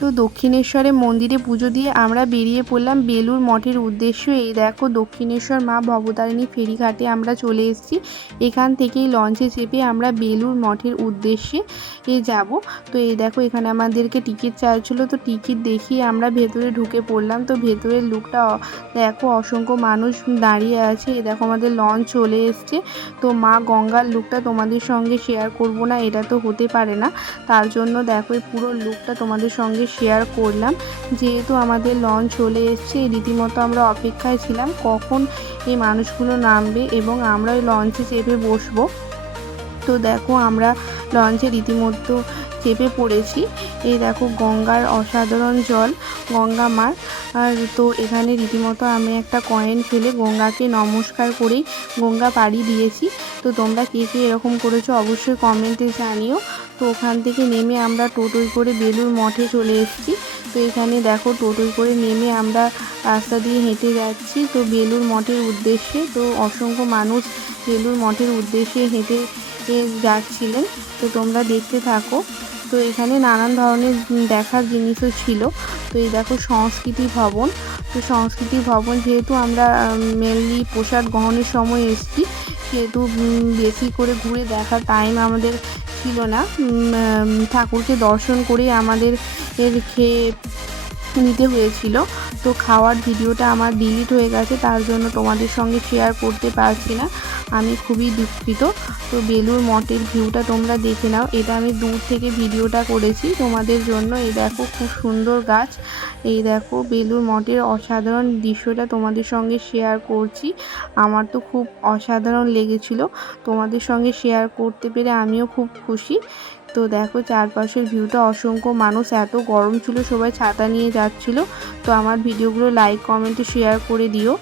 তো দক্ষিণেশ্বরে মন্দিরে পুজো দিয়ে আমরা বেরিয়ে পড়লাম। বেলুর মঠের উদ্দেশ্য এই। দেখো, দক্ষিণেশ্বর মা ভবতারিণী ফেরিঘাটে আমরা চলে এসেছি। এখান থেকেই লঞ্চে চেপে আমরা বেলুর মঠের উদ্দেশ্যে এ যাব। তো এই দেখো, এখানে আমাদেরকে টিকিট চাইছিল। তো টিকিট দেখিয়ে আমরা ভেতরে ঢুকে পড়লাম। তো ভেতরের লুকটা দেখো, অসংখ্য মানুষ দাঁড়িয়ে আছে। এই দেখো, আমাদের লঞ্চ চলে এসছে। তো মা গঙ্গার লুকটা তোমাদের সঙ্গে শেয়ার করব না, এটা তো হতে পারে না। তার জন্য দেখো, এই পুরো লুকটা তোমাদের সঙ্গে শেয়ার করলাম। যেহেতু আমাদের লঞ্চ চলে এসছে, রীতিমতো আমরা অপেক্ষায় ছিলাম কখন এই মানুষগুলো নামবে এবং আমরা ওই লঞ্চে চেপে বসবো। তো দেখো, আমরা লঞ্চে রীতিমতো চেপে পড়েছি। এই দেখো, গঙ্গার অসাধারণ জল, গঙ্গা মার। আর তো এখানে রীতিমতো আমি একটা কয়েন ফেলে গঙ্গাকে নমস্কার করেই গঙ্গা পাড়ি দিয়েছি। তো তোমরা কে কে এরকম করেছ অবশ্যই কমেন্টে জানিও। তো ওখান থেকে নেমে আমরা টোটোয় করে বেলুর মঠে চলে এসেছি। তো এখানে দেখো টোটোয় করে নেমে আমরা রাস্তা দিয়ে হেঁটে যাচ্ছি। তো বেলুর মঠের উদ্দেশ্যে, তো অসংখ্য মানুষ বেলুর মঠের উদ্দেশ্যে হেঁটে যাচ্ছিলেন। তো তোমরা দেখতে থাকো। তো এখানে নানান ধরনের দেখার জিনিসও ছিল। তো এই দেখো সংস্কৃতি ভবন। তো সংস্কৃতি ভবন যেহেতু আমরা মেনলি পোশাক গ্রহণের সময় এসেছি, সেহেতু বেশি করে ঘুরে দেখার টাইম আমাদের ছিল না। ঠাকুরকে দর্শন করে আমাদের এর খেয়ে নিতে হয়েছিল। তো খাওয়ার ভিডিওটা আমার ডিলিট হয়ে গেছে, তার জন্য তোমাদের সঙ্গে শেয়ার করতে পারছি না। আমি খুবই দুঃখিত। তো বেলুর মঠের ভিউটা তোমরা দেখে নাও। এটা আমি দূর থেকে ভিডিওটা করেছি তোমাদের জন্য। এই দেখো খুব সুন্দর গাছ। এই দেখো বেলুর মঠের অসাধারণ দৃশ্যটা তোমাদের সঙ্গে শেয়ার করছি। আমার তো খুব অসাধারণ লেগেছিল। তোমাদের সঙ্গে শেয়ার করতে পেরে আমিও খুব খুশি। তো দেখো চারপাশের ভিউটা অসংখ্য মানুষ, এত গরম ছিল, সবাই ছাতা নিয়ে যাচ্ছিল। তো আমার ভিডিওগুলো লাইক কমেন্টে শেয়ার করে দিও।